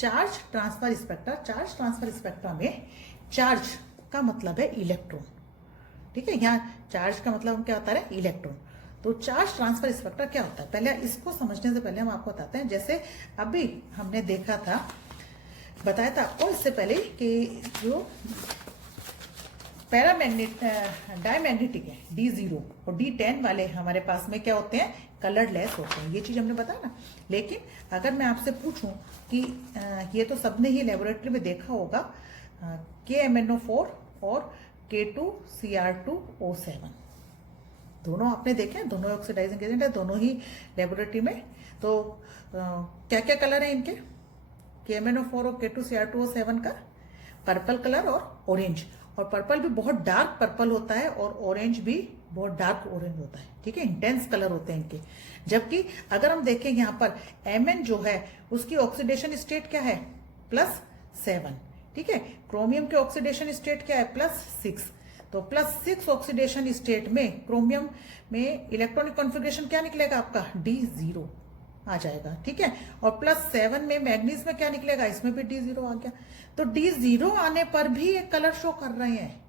Charge transfer spectra. Charge transfer spectra में charge का मतलब है इलेक्ट्रॉन, ठीक है। यहाँ चार्ज का मतलब हम क्या होता है, इलेक्ट्रॉन। तो चार्ज ट्रांसफर स्पेक्ट्रा क्या होता है, पहले इसको समझने से पहले हम आपको बताते हैं। जैसे अभी हमने देखा था, बताया था आपको इससे पहले कि जो डायमैग्नेटिक है D0 और D10 वाले हमारे पास में क्या होते हैं, कलरलेस होते हैं। ये चीज हमने बताया ना। लेकिन अगर मैं आपसे पूछूं कि ये तो सबने ही लेबोरेटरी में देखा होगा, KMnO4 और K2Cr2O7 दोनों आपने देखे हैं, दोनों ऑक्सीडाइजिंग एजेंट है, दोनों ही लेबोरेटरी में। तो क्या क्या कलर है इनके, KMnO4 और K2Cr2O7 का पर्पल कलर और ऑरेंज। और पर्पल भी बहुत डार्क पर्पल होता है और ऑरेंज भी बहुत डार्क ऑरेंज होता है, ठीक है। इंटेंस कलर होते हैं इनके। जबकि अगर हम देखें यहाँ पर Mn जो है उसकी ऑक्सीडेशन स्टेट क्या है, +7, ठीक है। क्रोमियम के ऑक्सीडेशन स्टेट क्या है, +6। तो +6 ऑक्सीडेशन स्टेट में क्रोमियम में इलेक्ट्रॉनिक कॉन्फ़िगरेशन क्या निकलेगा आपका, D0 आ जाएगा, ठीक है। और +7 में मैग्नीज में क्या निकलेगा, इसमें भी D0 आ गया। तो D0 आने पर भी ये कलर शो कर रहे हैं,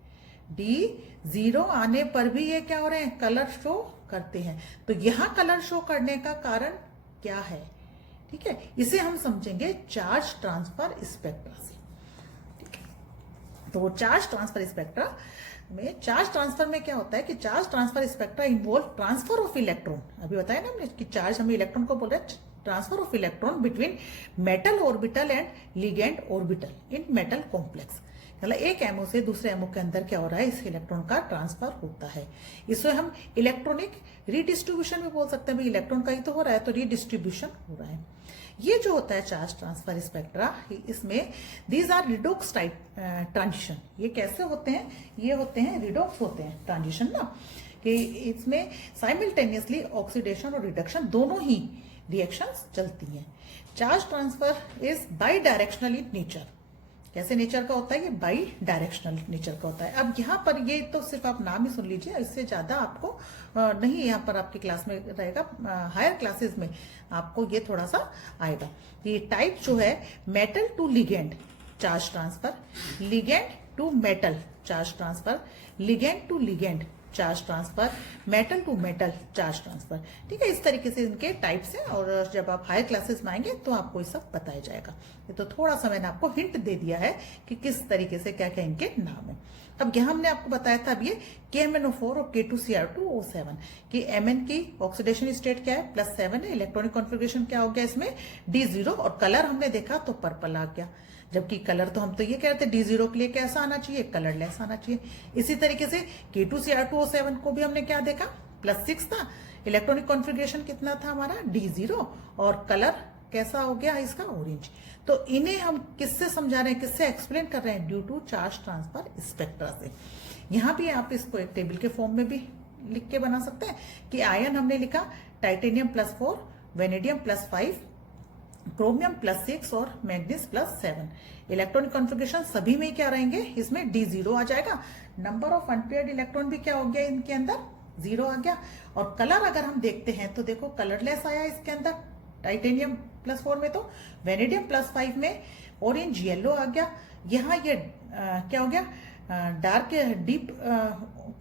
D0 आने पर भी ये क्या हो रहे हैं, कलर शो करते हैं। तो यहां कलर शो करने का कारण क्या है, ठीक है, इसे हम समझेंगे चार्ज ट्रांसफर स्पेक्ट्रा से, ठीक है। तो चार्ज ट्रांसफर स्पेक्ट्रा में, चार्ज ट्रांसफर में क्या होता है कि charge transfer spectra involve transfer of electron. अभी बताया ना हमने कि चार्ज, हम इलेक्ट्रॉन को बोल रहे हैं, transfer of electron between metal orbital and ligand orbital in metal complex. मतलब एक एमओ से दूसरे एमओ के अंदर क्या हो रहा है, इस इलेक्ट्रॉन का ट्रांसफर होता है। इसे हम इलेक्ट्रॉनिक रिडिस्ट्रीब्यूशन भी बोल सकते हैं। भाई इलेक्ट्रॉन का ही तो हो रहा है, तो रिडिस्ट्रीब्यूशन हो रहा है। ये जो होता है चार्ज ट्रांसफर स्पेक्ट्रा, इसमें these are redox type transition. ये कैसे होते हैं, ये होते हैं रिडॉक्स होते हैं ट्रांजिशन ना, कि इसमें साइमल्टेनियसली ऑक्सीडेशन और रिडक्शन दोनों ही रिएक्शंस चलती हैं। Charge transfer is by directional in nature. कैसे नेचर का होता है, ये बाई डायरेक्शनल नेचर का होता है। अब यहाँ पर ये तो सिर्फ आप नाम ही सुन लीजिए, इससे ज्यादा आपको नहीं यहाँ पर आपकी क्लास में रहेगा। हायर क्लासेस में आपको ये थोड़ा सा आएगा। ये टाइप जो है, metal to ligand charge transfer, ligand to metal charge transfer, ligand to ligand charge transfer, metal to metal charge transfer, ठीक है। इस तरीके से इनके टाइप्स हैं। और जब आप हायर क्लासेस में आएंगे तो आपको ये सब बताया जाएगा। ये तो थोड़ा सा मैंने आपको हिंट दे दिया है कि किस तरीके से क्या क्या इनके नाम है। अब यहाँ हमने आपको बताया था, अब ये KMnO4 और K2Cr2O7 कि Mn की ऑक्सीडेशन स्टेट क्या है, +7 है। इलेक्ट्रॉनिक कॉन्फ़िगरेशन क्या हो गया इसमें, D0। और कलर हमने देखा तो पर्पल आ गया। जबकि कलर तो हम तो ये कहते हैं D0 के लिए कैसा आना चाहिए, कलरलेस आना चाहिए। इसी तरीके से K2Cr2O7 को भी हमने क्या देखा, +6 था। इलेक्ट्रॉनिक कॉन्फ़िगरेशन कितना था हमारा, D0। और कलर कैसा हो गया इसका, ऑरेंज। तो इन्हें हम किससे समझा रहे हैं, किससे एक्सप्लेन कर रहे हैं, due to charge transfer spectra से। यहाँ भी आप इसको एक टेबल के फॉर्म में भी लिख के बना सकते हैं कि आयन हमने लिखा टाइटेनियम +4, वेनेडियम +5, क्रोमियम +6 और मैग्नीज +7। इलेक्ट्रॉनिक कॉन्फ़िगरेशन सभी में क्या रहेंगे, इसमें D0 आ जाएगा। नंबर ऑफ अनपेयर्ड इलेक्ट्रॉन भी क्या हो गया इनके अंदर, 0 आ गया। और कलर अगर हम देखते हैं तो देखो कलरलेस आया इसके अंदर, टाइटेनियम +4 में। तो वेनेडियम +5 में ऑरेंज येलो आ गया। यहाँ ये क्या हो गया, डार्क डीप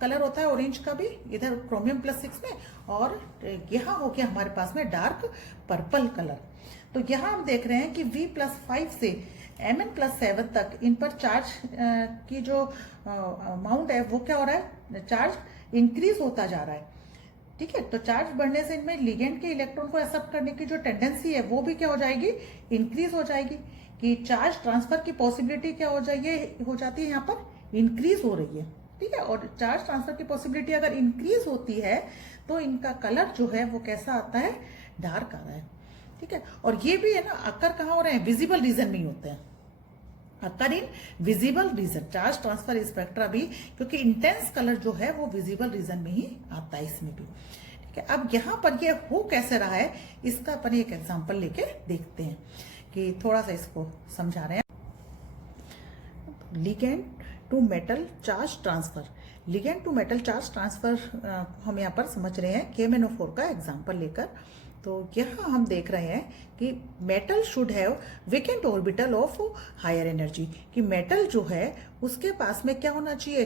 कलर होता है ऑरेंज का भी इधर क्रोमियम +6 में। और यहाँ हो गया हमारे पास में डार्क पर्पल कलर। तो यहाँ हम देख रहे हैं कि V+5 से Mn+7 तक इन पर चार्ज की जो अमाउंट है वो क्या हो रहा है, चार्ज इंक्रीज होता जा रहा है, ठीक है। तो चार्ज बढ़ने से इनमें लिगेंड के इलेक्ट्रॉन को एक्सेप्ट करने की जो टेंडेंसी है वो भी क्या हो जाएगी, इंक्रीज हो जाएगी। कि चार्ज ट्रांसफर की पॉसिबिलिटी क्या हो जाती है यहाँ पर, इंक्रीज हो रही है, ठीक है। और चार्ज ट्रांसफर की पॉसिबिलिटी अगर इंक्रीज होती है तो इनका कलर जो है वो कैसा आता है, डार्क आ रहा है, ठीक है। और ये भी है ना, अक्कर कहाँ हो रहे हैं, विजिबल रीजन में ही होते हैं, occur in visible region. Charge transfer spectra भी, क्योंकि इंटेंस कलर जो है वो विजिबल रीजन में ही आता है इसमें भी, ठीक है। अब यहाँ पर ये हो कैसे रहा है, इसका अपन एक एग्जांपल लेके देखते हैं कि थोड़ा सा इसको समझा रहे हैं। Ligand to metal charge transfer, ligand to metal charge transfer हम यहाँ पर समझ रहे हैं KMnO4 का एग्जांपल लेकर। तो यहाँ हम देख रहे हैं कि metal should have vacant orbital of higher energy, कि मेटल जो है उसके पास में क्या होना चाहिए,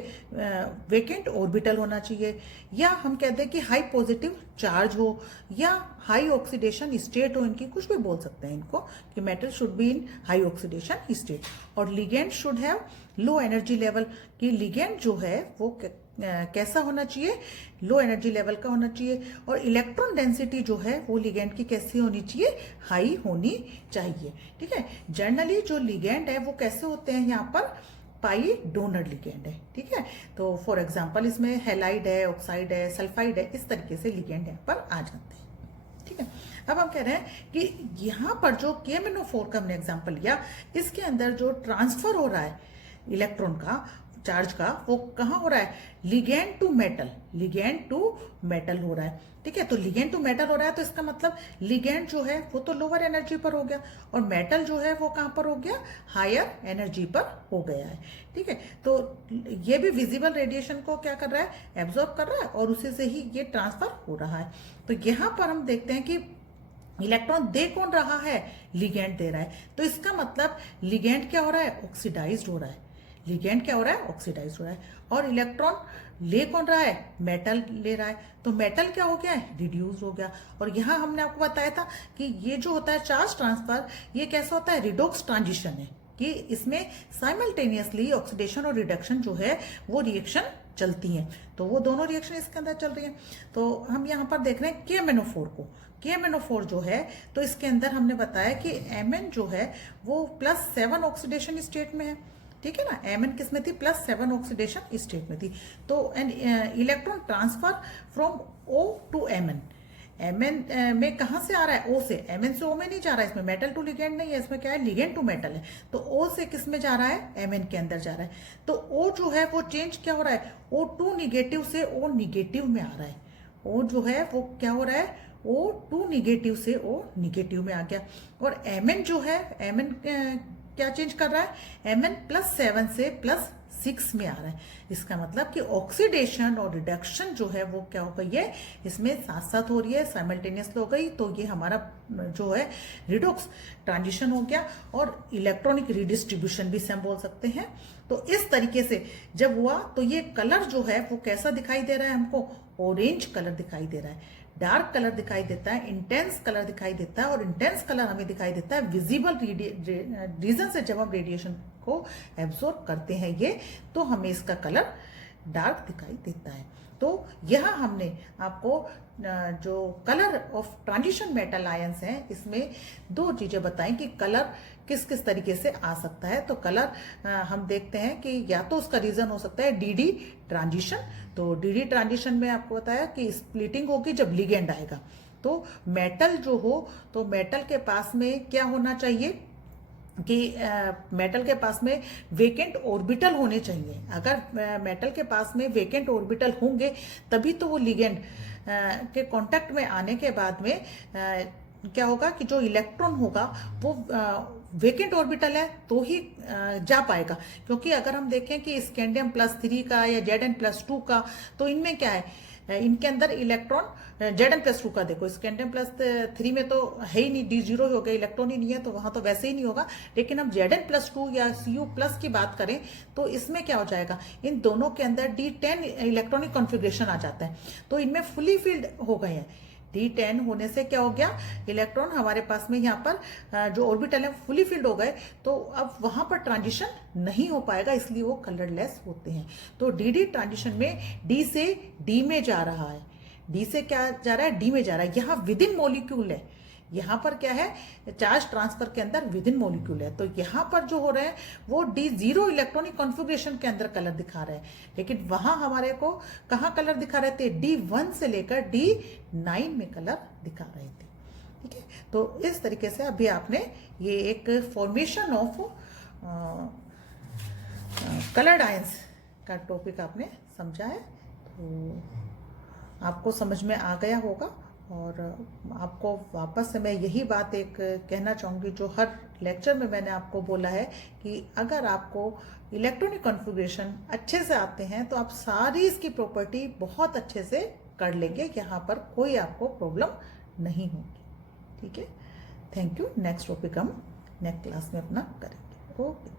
वेकेंट ऑर्बिटल होना चाहिए, या हम कहते हैं कि हाई पॉजिटिव चार्ज हो या हाई ऑक्सीडेशन स्टेट हो, इनकी कुछ भी बोल सकते हैं इनको, कि metal should be in high oxidation state. और ligand should have low energy level, कि लिगेंड जो है वो कैसा होना चाहिए, लो एनर्जी लेवल का होना चाहिए। और इलेक्ट्रॉन डेंसिटी जो है वो लिगेंड की कैसी होनी चाहिए, हाई होनी चाहिए। ठीक है, जनरली जो लिगेंड है वो कैसे होते हैं, यहाँ पर पाई डोनर लिगेंड है। ठीक है, तो फॉर एग्जांपल इसमें हैलाइड है, ऑक्साइड है, सल्फाइड है, इस तरीके से लिगेंड यहाँ पर आ जाते हैं। ठीक है, अब हम कह रहे हैं कि यहाँ पर जो KMnO4 का हमने एग्जाम्पल लिया, इसके अंदर जो ट्रांसफर हो रहा है इलेक्ट्रॉन का, चार्ज का, वो कहाँ हो रहा है, ligand to metal, ligand to metal हो रहा है। ठीक है, तो लिगेंड टू मेटल हो रहा है, तो इसका मतलब लिगेंड जो है वो तो लोअर एनर्जी पर हो गया, और मेटल जो है वो कहाँ पर हो गया, हायर एनर्जी पर हो गया है। ठीक है, तो ये भी विजिबल रेडिएशन को क्या कर रहा है, एब्जॉर्ब कर रहा है, और उसी से ही ये ट्रांसफर हो रहा है। तो यहाँ पर हम देखते हैं कि इलेक्ट्रॉन दे कौन रहा है, लिगेंड दे रहा है, तो इसका मतलब लिगेंड क्या हो रहा है, ऑक्सीडाइज्ड हो रहा है, लिगेंड क्या हो रहा है, ऑक्सीडाइज हो रहा है। और इलेक्ट्रॉन ले कौन रहा है, मेटल ले रहा है, तो मेटल क्या हो गया है, रिड्यूस हो गया। और यहाँ हमने आपको बताया था कि ये जो होता है चार्ज ट्रांसफर, ये कैसा होता है, रिडॉक्स ट्रांजिशन है, कि इसमें साइमल्टेनियसली ऑक्सीडेशन और रिडक्शन जो है वो रिएक्शन चलती हैं, तो वो दोनों रिएक्शन इसके अंदर चल रही हैं। तो हम यहाँ पर देख रहे हैं KMnO4 को, KMnO4 जो है, तो इसके अंदर हमने बताया कि Mn जो है वो +7 ऑक्सीडेशन स्टेट में है। ठीक है ना, Mn किस में थी, +7 ऑक्सीडेशन स्टेट में थी। तो an electron transfer from O to Mn, Mn में कहाँ से आ रहा है, O से, Mn से O में नहीं जा रहा है, इसमें मेटल टू लिगेंड नहीं है, इसमें क्या है, लिगेंड टू मेटल है। तो O से किस में जा रहा है, Mn के अंदर जा रहा है। तो O जो है वो चेंज क्या हो रहा है, O2 निगेटिव से O निगेटिव में आ रहा है, O जो है वो क्या हो रहा है, O2 निगेटिव से O निगेटिव में आ गया। और Mn जो है, Mn क्या चेंज कर रहा है, Mn +7 से +6 में आ रहा है। इसका मतलब कि ऑक्सीडेशन और रिडक्शन जो है वो क्या हो गई है, इसमें साथ साथ हो रही है, साइमल्टेनियसली हो गई। तो ये हमारा जो है रिडॉक्स ट्रांजिशन हो गया, और इलेक्ट्रॉनिक रिडिस्ट्रीब्यूशन भी हम बोल सकते हैं। तो इस तरीके से जब हुआ तो ये कलर जो है वो कैसा दिखाई दे रहा है हमको, ऑरेंज कलर दिखाई दे रहा है, डार्क कलर दिखाई देता है, इंटेंस कलर दिखाई देता है। और इंटेंस कलर हमें दिखाई देता है विजिबल रीजन से, जब हम रेडिएशन को एब्जॉर्ब करते हैं ये, तो हमें इसका कलर डार्क दिखाई देता है। तो यहाँ हमने आपको जो colour of transition metal ions हैं, इसमें दो चीजें बताई कि कलर किस किस तरीके से आ सकता है। तो कलर हम देखते हैं कि या तो उसका रीजन हो सकता है डीडी ट्रांजिशन। तो डीडी ट्रांजिशन में आपको बताया कि स्प्लिटिंग होगी जब लिगेंड आएगा। तो मेटल जो हो, तो मेटल के पास में क्या होना चाहिए कि मेटल के पास में वेकेंट ऑर्बिटल होने चाहिए। अगर मेटल के पास में वेकेंट ऑर्बिटल होंगे तभी तो वो लिगेंड के कांटेक्ट में आने के बाद में क्या होगा कि जो इलेक्ट्रॉन होगा वो वेकेंट ऑर्बिटल है तो ही जा पाएगा। क्योंकि अगर हम देखें कि स्कैंडियम +3 का या Zn+2 का, तो इनमें क्या है, इनके अंदर इलेक्ट्रॉन Zn+2 का देखो, स्कैंडियम +3 में तो है ही नहीं, D0 हो गया, इलेक्ट्रॉन ही नहीं है, तो वहां तो वैसे ही नहीं होगा। लेकिन हम Zn+2 या Cu+ की बात करें तो इसमें क्या हो जाएगा, इन दोनों के अंदर D10 इलेक्ट्रॉनिक कॉन्फ़िगरेशन आ जाता है, तो इनमें फुली फिल्ड हो गए हैं। D10 होने से क्या हो गया, इलेक्ट्रॉन हमारे पास में यहाँ पर जो ऑर्बिटल है फुली फिल्ड हो गए, तो अब वहां पर ट्रांजिशन नहीं हो पाएगा, इसलिए वो कलरलेस होते हैं। तो डी ट्रांजिशन में D से D में जा रहा है, D से क्या जा रहा है, D में जा रहा है। यहाँ विद इन मॉलिक्यूल है, यहाँ पर क्या है, चार्ज ट्रांसफर के अंदर विद इन मॉलिक्यूल है। तो यहाँ पर जो हो रहा है वो D0 इलेक्ट्रॉनिक कॉन्फ़िगरेशन के अंदर कलर दिखा रहे हैं, लेकिन वहां हमारे को कहाँ कलर दिखा रहे थे, D1 से लेकर D9 में कलर दिखा रहे थे। ठीक है, तो इस तरीके से अभी आपने ये एक फॉर्मेशन ऑफ कलर्ड आयंस का टॉपिक आपने समझा है, तो आपको समझ में आ गया होगा। और आपको वापस से मैं यही बात एक कहना चाहूँगी जो हर लेक्चर में मैंने आपको बोला है कि अगर आपको इलेक्ट्रॉनिक कॉन्फ़िगरेशन अच्छे से आते हैं तो आप सारी इसकी प्रॉपर्टी बहुत अच्छे से कर लेंगे, यहाँ पर कोई आपको प्रॉब्लम नहीं होगी। ठीक है। Thank you. नेक्स्ट टॉपिक हम नेक्स्ट क्लास में अपना करेंगे। ओके।